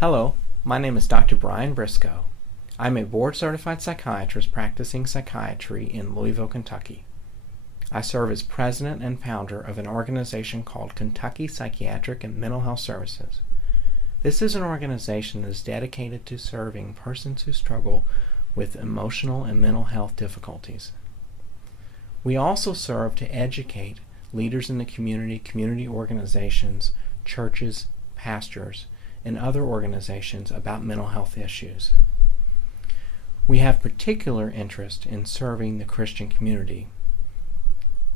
Hello, my name is Dr. Brian Briscoe. I'm a board-certified psychiatrist practicing psychiatry in Louisville, Kentucky. I serve as president and founder of an organization called Kentucky Psychiatric and Mental Health Services. This is an organization that is dedicated to serving persons who struggle with emotional and mental health difficulties. We also serve to educate leaders in the community organizations, churches, pastors, and other organizations about mental health issues. We have particular interest in serving the Christian community.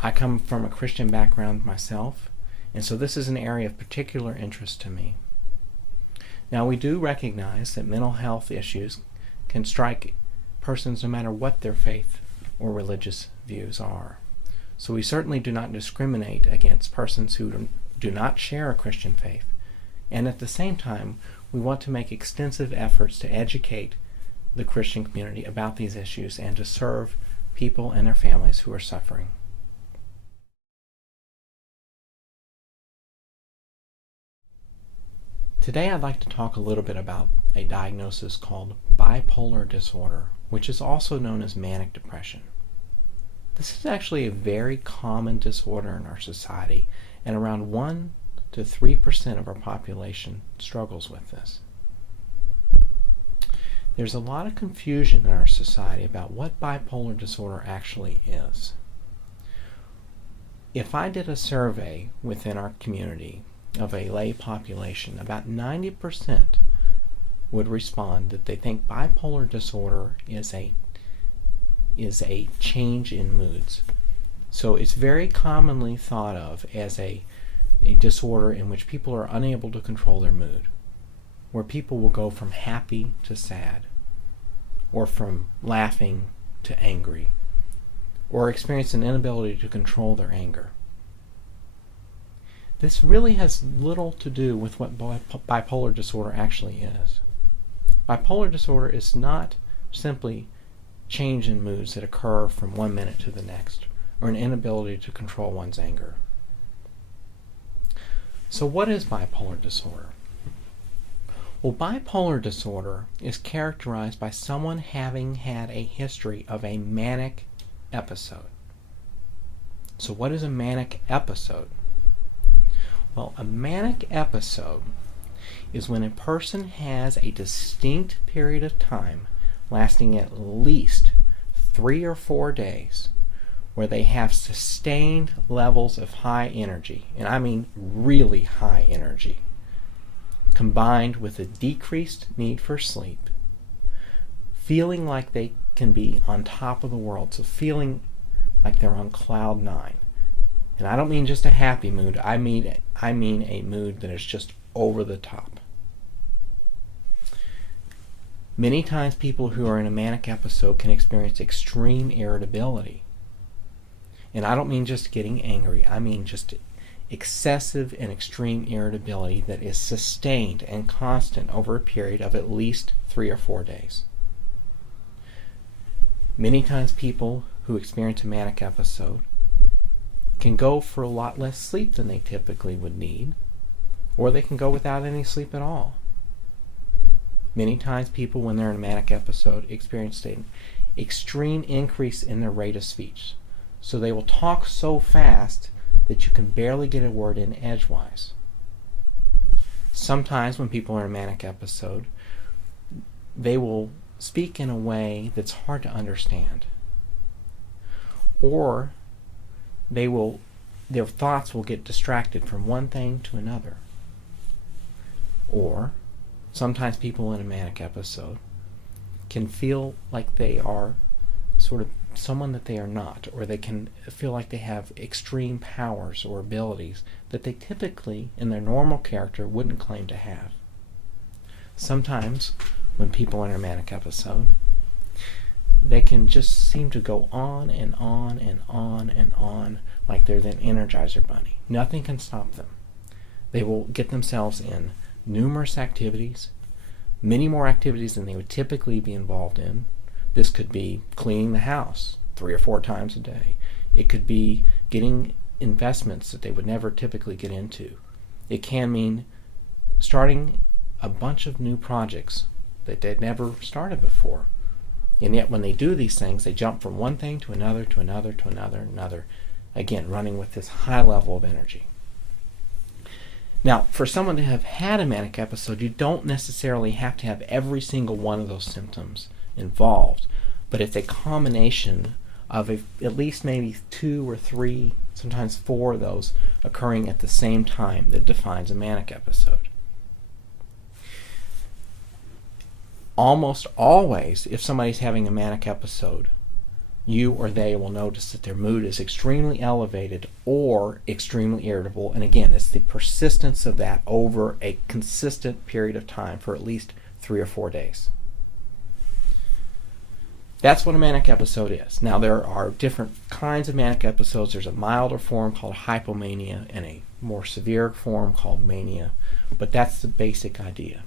I come from a Christian background myself, and so this is an area of particular interest to me. Now, we do recognize that mental health issues can strike persons no matter what their faith or religious views are. So we certainly do not discriminate against persons who do not share a Christian faith. And at the same time, we want to make extensive efforts to educate the Christian community about these issues and to serve people and their families who are suffering. Today I'd like to talk a little bit about a diagnosis called bipolar disorder, which is also known as manic depression. This is actually a very common disorder in our society, and around 1 to 3% of our population struggles with this. There's a lot of confusion in our society about what bipolar disorder actually is. If I did a survey within our community of a lay population, about 90% would respond that they think bipolar disorder is a change in moods. So it's very commonly thought of as a disorder in which people are unable to control their mood, where people will go from happy to sad, or from laughing to angry, or experience an inability to control their anger. This really has little to do with what bipolar disorder actually is. Bipolar disorder is not simply change in moods that occur from one minute to the next, or an inability to control one's anger. So what is bipolar disorder? Well, bipolar disorder is characterized by someone having had a history of a manic episode. So what is a manic episode? Well, a manic episode is when a person has a distinct period of time lasting at least 3 or 4 days where they have sustained levels of high energy, and I mean really high energy, combined with a decreased need for sleep, feeling like they can be on top of the world, so feeling like they're on cloud 9. And I don't mean just a happy mood, I mean a mood that is just over the top. Many times people who are in a manic episode can experience extreme irritability. And I don't mean just getting angry, I mean just excessive and extreme irritability that is sustained and constant over a period of at least 3 or 4 days. Many times people who experience a manic episode can go for a lot less sleep than they typically would need, or they can go without any sleep at all. Many times people, when they're in a manic episode, experience an extreme increase in their rate of speech. So they will talk so fast that you can barely get a word in edgewise. Sometimes when people are in a manic episode, they will speak in a way that's hard to understand. Or their thoughts will get distracted from one thing to another. Or sometimes people in a manic episode can feel like they are sort of someone that they are not, or they can feel like they have extreme powers or abilities that they typically, in their normal character, wouldn't claim to have. Sometimes, when people are in a manic episode, they can just seem to go on and on and on and on like they're an Energizer bunny. Nothing can stop them. They will get themselves in numerous activities, many more activities than they would typically be involved in. This could be cleaning the house 3 or 4 times a day. It could be getting investments that they would never typically get into. It can mean starting a bunch of new projects that they'd never started before. And yet when they do these things, they jump from one thing to another, to another, to another, another, again, running with this high level of energy. Now, for someone to have had a manic episode, you don't necessarily have to have every single one of those symptoms involved, but it's a combination of at least maybe 2 or 3, sometimes 4 of those occurring at the same time that defines a manic episode. Almost always, if somebody's having a manic episode, you or they will notice that their mood is extremely elevated or extremely irritable. And again, it's the persistence of that over a consistent period of time for at least 3 or 4 days. That's what a manic episode is. Now, there are different kinds of manic episodes. There's a milder form called hypomania and a more severe form called mania. But that's the basic idea.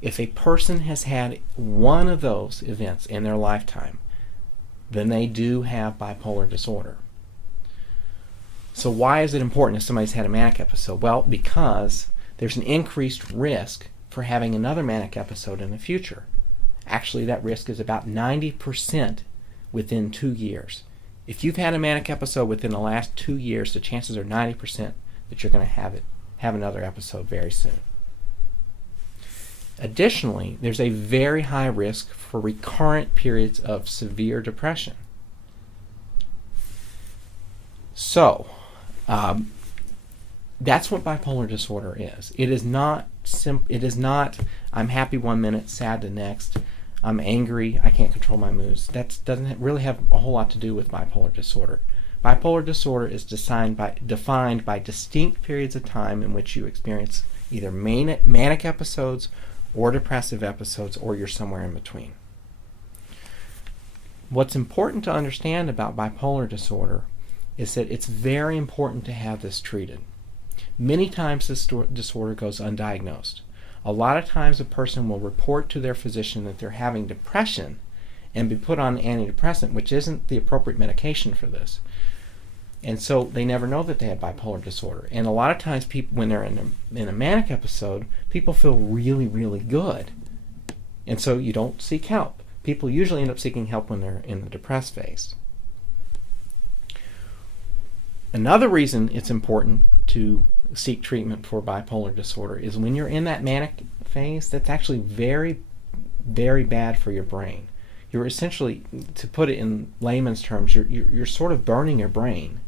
If a person has had one of those events in their lifetime, then they do have bipolar disorder. So why is it important if somebody's had a manic episode? Well, because there's an increased risk for having another manic episode in the future. Actually, that risk is about 90% within 2 years. If you've had a manic episode within the last 2 years, the chances are 90% that you're going to have another episode very soon. Additionally, there's a very high risk for recurrent periods of severe depression. So, that's what bipolar disorder is. It is not I'm happy one minute, sad the next. I'm angry, I can't control my moods. That doesn't really have a whole lot to do with bipolar disorder. Bipolar disorder is defined by distinct periods of time in which you experience either manic episodes or depressive episodes, or you're somewhere in between. What's important to understand about bipolar disorder is that it's very important to have this treated. Many times this disorder goes undiagnosed. A lot of times a person will report to their physician that they're having depression and be put on antidepressant, which isn't the appropriate medication for this. And so they never know that they have bipolar disorder. And a lot of times people, when they're in a manic episode, people feel really, really good. And so you don't seek help. People usually end up seeking help when they're in the depressed phase. Another reason it's important to seek treatment for bipolar disorder is when you're in that manic phase, that's actually very, very bad for your brain. You're essentially, to put it in layman's terms, you're sort of burning your brain.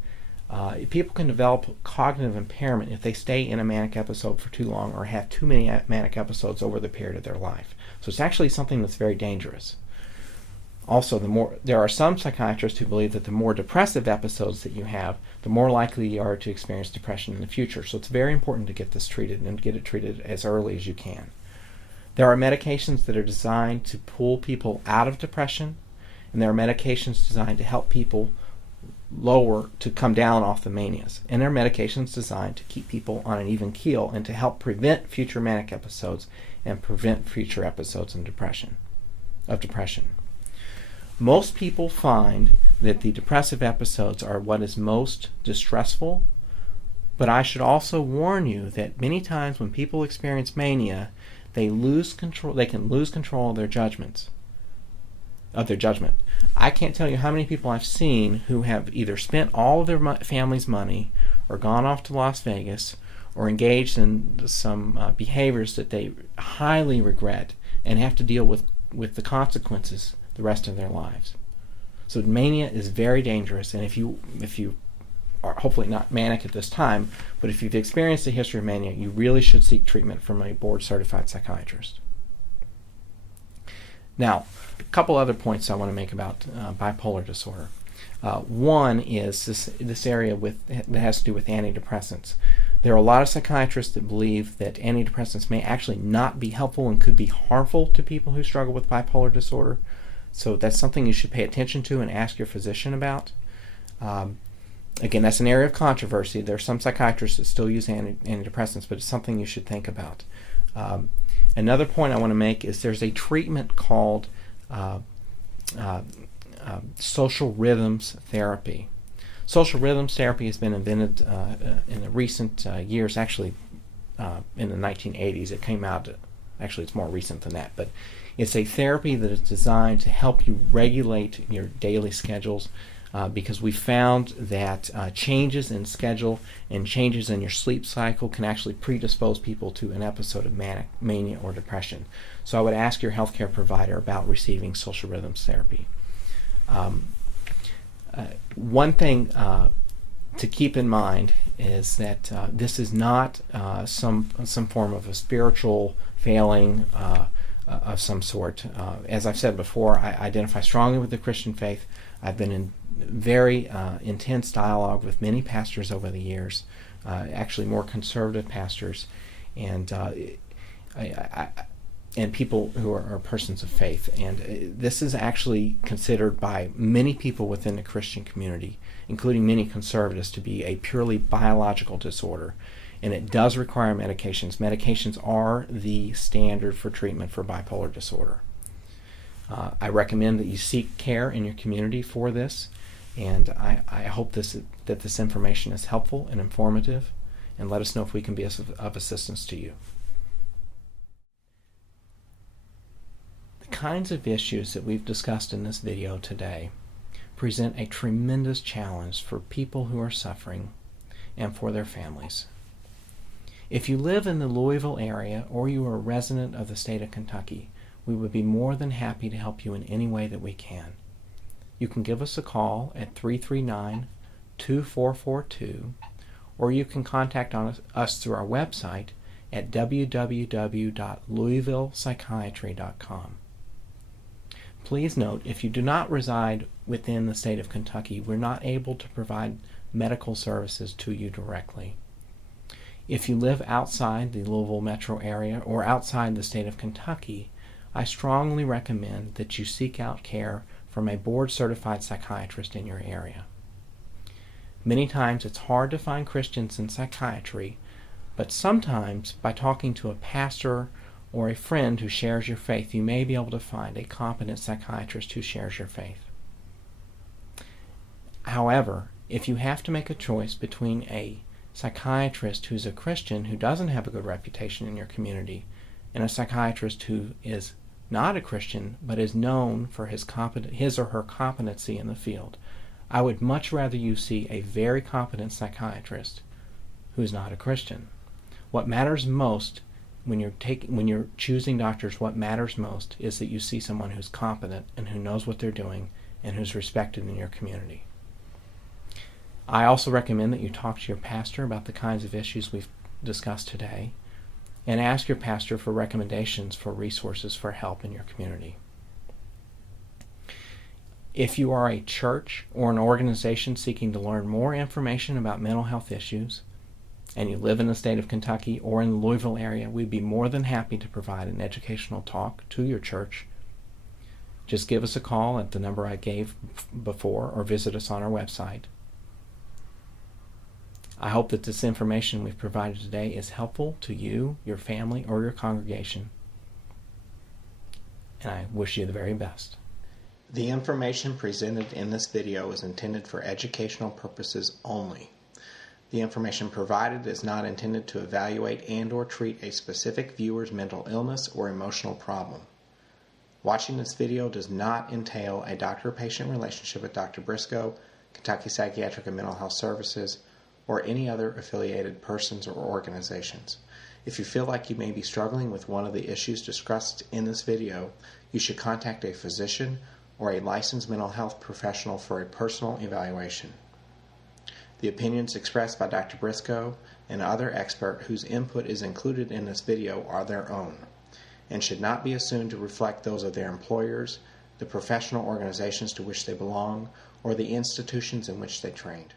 People can develop cognitive impairment if they stay in a manic episode for too long or have too many manic episodes over the period of their life. So it's actually something that's very dangerous. Also, there are some psychiatrists who believe that the more depressive episodes that you have, the more likely you are to experience depression in the future. So it's very important to get this treated and get it treated as early as you can. There are medications that are designed to pull people out of depression, and there are medications designed to help people to come down off the manias. And there are medications designed to keep people on an even keel and to help prevent future manic episodes and prevent future episodes of depression. Most people find that the depressive episodes are what is most distressful, but I should also warn you that many times when people experience mania, they lose control. They can lose control of their judgment. I can't tell you how many people I've seen who have either spent all of their family's money, or gone off to Las Vegas, or engaged in some behaviors that they highly regret and have to deal with the consequences the rest of their lives. So mania is very dangerous, and if you are hopefully not manic at this time, but if you've experienced a history of mania, you really should seek treatment from a board-certified psychiatrist. Now, a couple other points I want to make about bipolar disorder. One is this area that has to do with antidepressants. There are a lot of psychiatrists that believe that antidepressants may actually not be helpful and could be harmful to people who struggle with bipolar disorder. So that's something you should pay attention to and ask your physician about. Again, that's an area of controversy. There are some psychiatrists that still use antidepressants, but it's something you should think about. Another point I want to make is there's a treatment called social rhythms therapy. Social rhythms therapy has been invented in the recent years, actually in the 1980s. It came out Actually, it's more recent than that, but it's a therapy that is designed to help you regulate your daily schedules, because we found that changes in schedule and changes in your sleep cycle can actually predispose people to an episode of mania or depression. So I would ask your healthcare provider about receiving social rhythms therapy. One thing to keep in mind is that this is not some form of a spiritual failing of some sort. As I've said before, I identify strongly with the Christian faith. I've been in very intense dialogue with many pastors over the years, actually more conservative pastors, and people who are persons of faith. And this is actually considered by many people within the Christian community, including many conservatives, to be a purely biological disorder. And it does require medications. Medications are the standard for treatment for bipolar disorder. I recommend that you seek care in your community for this, and I hope that this information is helpful and informative, and let us know if we can be of assistance to you. The kinds of issues that we've discussed in this video today present a tremendous challenge for people who are suffering and for their families. If you live in the Louisville area or you are a resident of the state of Kentucky, we would be more than happy to help you in any way that we can. You can give us a call at 339-2442, or you can contact us through our website at www.louisvillepsychiatry.com. Please note, if you do not reside within the state of Kentucky, we're not able to provide medical services to you directly. If you live outside the Louisville metro area or outside the state of Kentucky, I strongly recommend that you seek out care from a board-certified psychiatrist in your area. Many times it's hard to find Christians in psychiatry, but sometimes by talking to a pastor or a friend who shares your faith, you may be able to find a competent psychiatrist who shares your faith. However, if you have to make a choice between a psychiatrist who's a Christian who doesn't have a good reputation in your community and a psychiatrist who is not a Christian but is known for his or her competency in the field, I would much rather you see a very competent psychiatrist who's not a Christian. What matters most when you're choosing doctors, what matters most is that you see someone who's competent and who knows what they're doing and who's respected in your community. I also recommend that you talk to your pastor about the kinds of issues we've discussed today, and ask your pastor for recommendations for resources for help in your community. If you are a church or an organization seeking to learn more information about mental health issues, and you live in the state of Kentucky or in the Louisville area, we'd be more than happy to provide an educational talk to your church. Just give us a call at the number I gave before, or visit us on our website. I hope that this information we've provided today is helpful to you, your family, or your congregation, and I wish you the very best. The information presented in this video is intended for educational purposes only. The information provided is not intended to evaluate and/or treat a specific viewer's mental illness or emotional problem. Watching this video does not entail a doctor-patient relationship with Dr. Briscoe, Kentucky Psychiatric and Mental Health Services, or any other affiliated persons or organizations. If you feel like you may be struggling with one of the issues discussed in this video, you should contact a physician or a licensed mental health professional for a personal evaluation. The opinions expressed by Dr. Briscoe and other expert whose input is included in this video are their own, and should not be assumed to reflect those of their employers, the professional organizations to which they belong, or the institutions in which they trained.